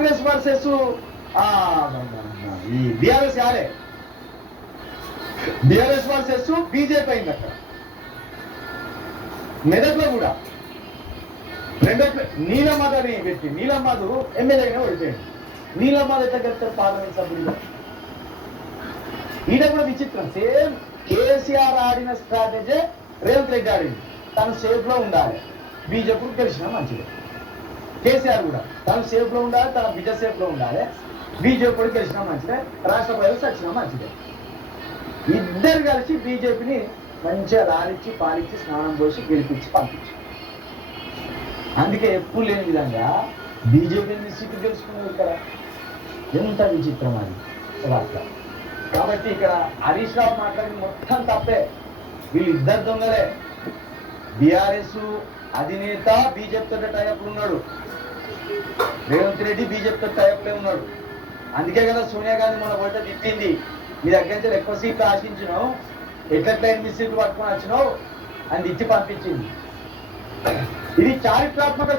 Congress versus ఈ BRS యారే BRS versus BJP అయింది అక్కడ. మెదక్లో కూడా. రెండో ప్లే- అని పెట్టి నీలమ్మదు ఎమ్మెల్యేగానే ఓడిపోయింది నీలమ్మది ఎట్లా గెలుస్తారు పార్లమెంట్ సభ్యులుగా ఈయన కూడా విచిత్రం. సేమ్ కేసీఆర్ ఆడిన స్ట్రాటజీ రేవంత్ రెడ్డి ఆడింది. తను సేఫ్లో ఉండాలి. బీజేపీకి గెలిచినా మంచిది. కేసీఆర్ కూడా తను సేఫ్లో ఉండాలి తన బిడ్డ సేఫ్లో ఉండాలి. బీజేపీ కూడా గెలిచినా మంచిదే రాష్ట్ర ప్రజలు వచ్చినా మంచిదే. ఇద్దరు కలిసి బీజేపీని మంచిగా రాలిచ్చి పాలిచ్చి స్నానం పోసి గెలిపించి పంపించి. అందుకే ఎప్పుడు లేని విధంగా బీజేపీ సీట్లు గెలుచుకున్నారు ఇక్కడ. ఎంత విచిత్రం అది వార్త. కాబట్టి ఇక్కడ హరీష్ రావు మాట్లాడిన మొత్తం తప్పే. వీళ్ళు ఇద్దరు దొంగలే. బీఆర్ఎస్ అధినేత బీజేపీతో టైఅప్ ఉన్నాడు. రేవంత్ రెడ్డి బీజేపీతో టైఅప్లే ఉన్నాడు. అందుకే కదా సోనియా గాంధీ మన ఓట తిట్టింది. మీ దగ్గర నుంచి ఎక్కువ సీట్లు ఆశించినావు. ఎట్లెట్లా ఎనిమిది సీట్లు పట్టుకొని వచ్చినావు? అని తిట్టి పంపించింది. ఇది చారిత్రాత్మక